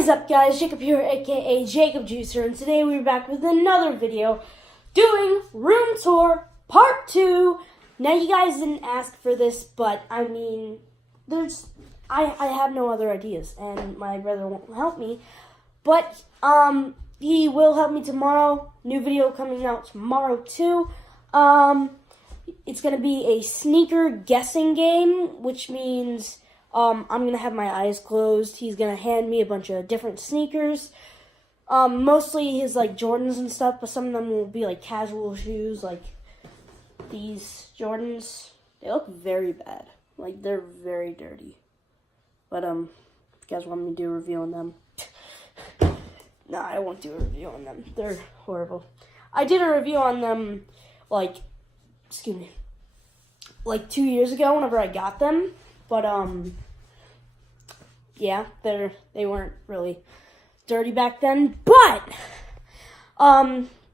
What is up, guys? Jacob here, aka Jacob Juicer, and today we're back with another video doing room tour part 2. Now, you guys didn't ask for this, but I mean, I have no other ideas, and my brother won't help me, but he will help me tomorrow. New video coming out tomorrow too. It's gonna be a sneaker guessing game, which means I'm going to have my eyes closed. He's going to hand me a bunch of different sneakers. Mostly his, like, Jordans and stuff, but some of them will be, like, casual shoes, like these Jordans. They look very bad. Like, they're very dirty. But, if you guys want me to do a review on them. Nah, I won't do a review on them. They're horrible. I did a review on them, like 2 years ago whenever I got them. But, yeah, they weren't really dirty back then. But,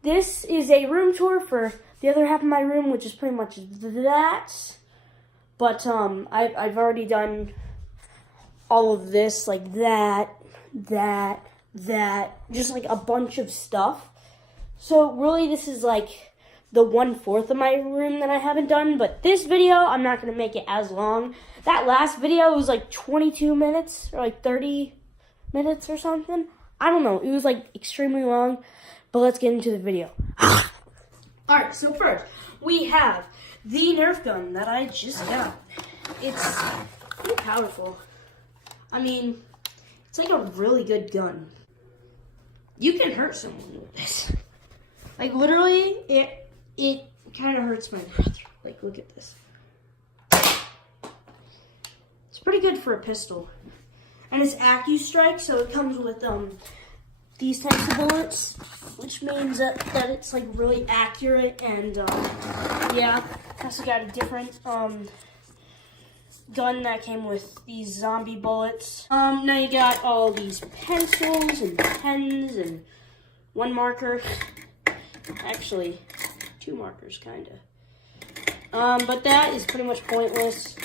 this is a room tour for the other half of my room, which is pretty much that. But, I've already done all of this, like that, just like a bunch of stuff. So, really, this is like the 1/4 of my room that I haven't done. But this video, I'm not going to make it as long. That last video was like 22 minutes or like 30 minutes or something. I don't know. It was like extremely long, but let's get into the video. Alright, so first, we have the Nerf gun that I just got. It's pretty powerful. I mean, it's like a really good gun. You can hurt someone with this. Like, literally, it kind of hurts my brother. Like, look at this. Pretty good for a pistol. And it's AccuStrike, so it comes with these types of bullets, which means that it's like really accurate. And yeah, also got a different gun that came with these zombie bullets. Now you got all these pencils and pens and one marker, actually 2 markers kind of, but that is pretty much pointless.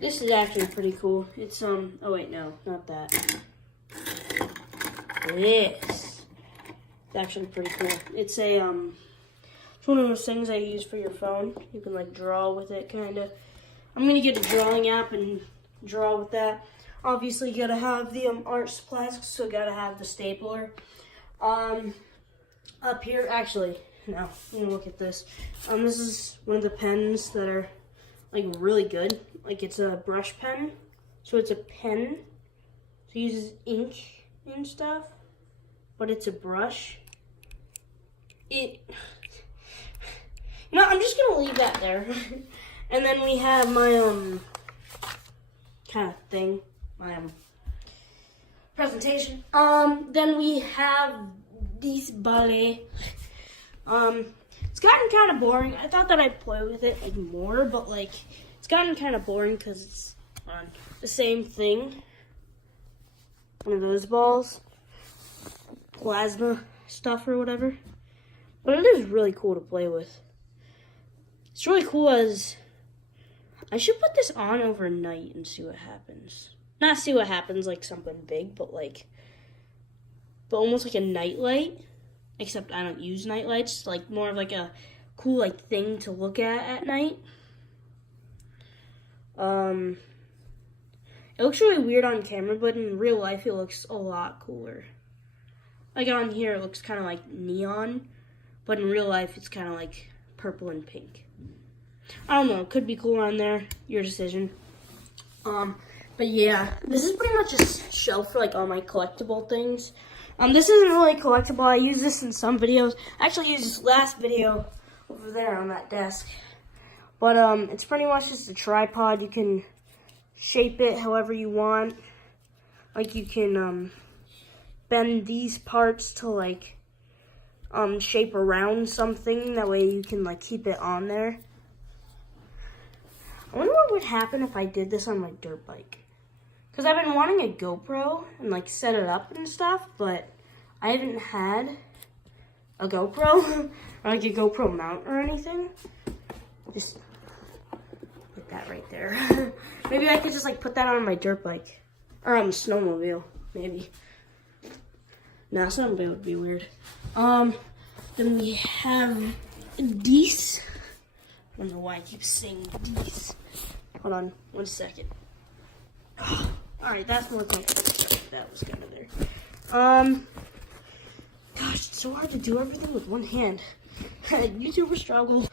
This is actually pretty cool. It's, oh wait, no, not that. This. It's actually pretty cool. It's a, it's one of those things I use for your phone. You can, like, draw with it, kind of. I'm gonna get a drawing app and draw with that. Obviously, you gotta have the, art supplies, so gotta have the stapler. Up here, actually, no, let me look at this. This is one of the pens that are, like, really good. Like, it's a brush pen, so it's a pen. So it uses ink and stuff, but it's a brush. You know, I'm just gonna leave that there. And then we have my, kind of thing, my, presentation. Then we have this ballet. It's gotten kind of boring. I thought that I'd play with it, like, more, but, like, it's gotten kind of boring because it's on the same thing. One of those balls. Plasma stuff or whatever. But it is really cool to play with. It's really cool as I should put this on overnight and see what happens. Not see what happens like something big, but almost like a nightlight. Except I don't use night lights, like more of like a cool like thing to look at night. It looks really weird on camera, but in real life it looks a lot cooler. Like on here it looks kind of like neon, but in real life it's kind of like purple and pink. I don't know, it could be cooler on there, your decision. But yeah, this is pretty much a shelf for like all my collectible things. This isn't really collectible. I use this in some videos. I actually used this last video over there on that desk. But, it's pretty much just a tripod. You can shape it however you want. Like, you can, bend these parts to, like, shape around something. That way you can, like, keep it on there. I wonder what would happen if I did this on my dirt bike. Because I've been wanting a GoPro and, like, set it up and stuff, but I haven't had a GoPro, or, like, a GoPro mount or anything. Just like like that right there. Maybe I could just like put that on my dirt bike. Or on the snowmobile, maybe. No, snowmobile would be weird. Then we have these. I don't know why I keep saying these. Hold on, 1 second. Alright, that's more comfortable. That was kind of there. Gosh, it's so hard to do everything with one hand. YouTuber struggle.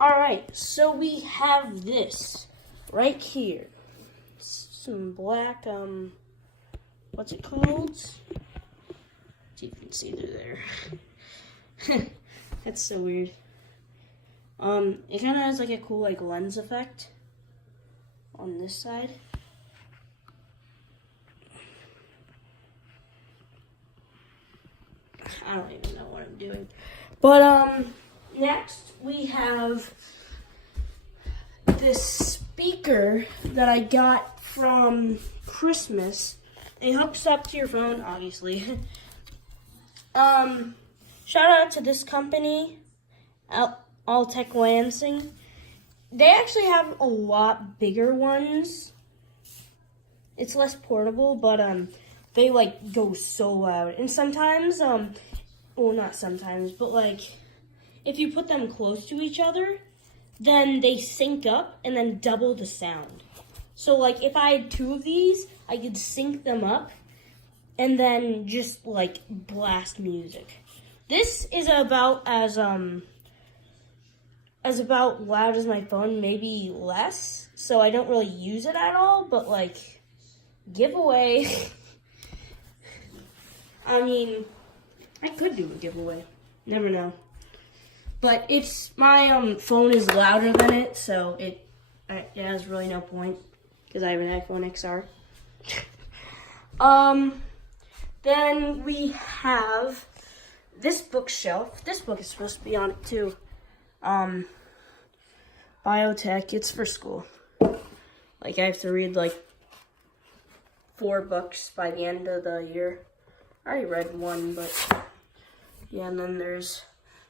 Alright, so we have this right here. Some black, what's it called? See if you can see through there. That's so weird. It kind of has like a cool like lens effect on this side. I don't even know what I'm doing. But, next we have this speaker that I got from Christmas. It hooks up to your phone, obviously. Shout out to this company, Alltech Lansing. They actually have a lot bigger ones. It's less portable, but they like go so loud. And sometimes, well, not sometimes, but like if you put them close to each other, then they sync up and then double the sound. So like if I had 2 of these, I could sync them up and then just like blast music. This is about as about loud as my phone, maybe less. So I don't really use it at all, but like giveaway. I mean, I could do a giveaway. Never know. But it's my phone is louder than it, so it has really no point because I have an iPhone XR. Then we have this bookshelf. This book is supposed to be on it too. Biotech. It's for school. Like I have to read like 4 books by the end of the year. I already read 1, but yeah. And then there's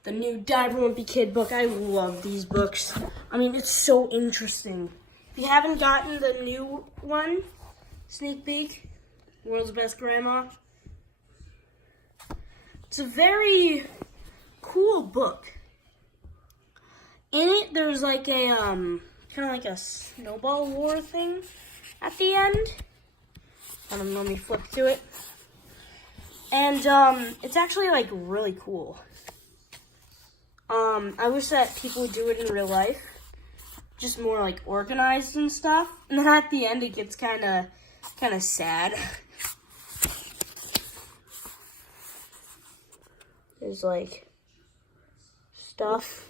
the new Diver Wimpy Kid book. I love these books. I mean, it's so interesting. If you haven't gotten the new one, sneak peek, World's Best Grandma. It's a very cool book. In it, there's like a, kind of like a snowball war thing at the end. Let me flip to it. And, it's actually like really cool. I wish that people would do it in real life. Just more like organized and stuff. And then at the end it gets kind of sad. There's like stuff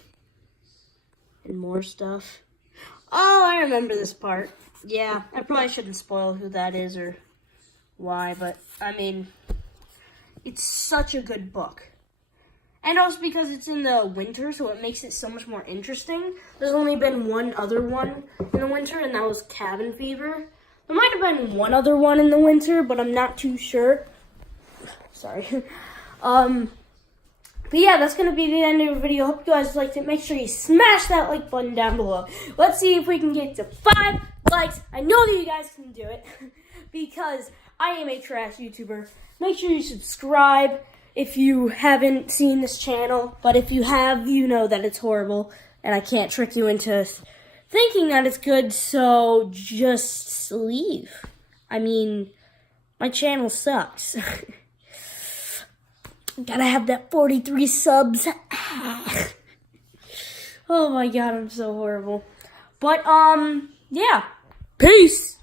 and more stuff. Oh, I remember this part. Yeah, I probably shouldn't spoil who that is or why, but I mean, it's such a good book. And also because it's in the winter, so it makes it so much more interesting. There's only been one other one in the winter, and that was Cabin Fever. There might have been one other one in the winter, but I'm not too sure. Sorry. But yeah, that's going to be the end of the video. Hope you guys liked it. Make sure you smash that like button down below. Let's see if we can get to 5 likes. I know that you guys can do it because I am a trash YouTuber. Make sure you subscribe if you haven't seen this channel. But if you have, you know that it's horrible. And I can't trick you into thinking that it's good. So just leave. I mean, my channel sucks. Gotta have that 43 subs. Oh my god, I'm so horrible. But, yeah. Peace.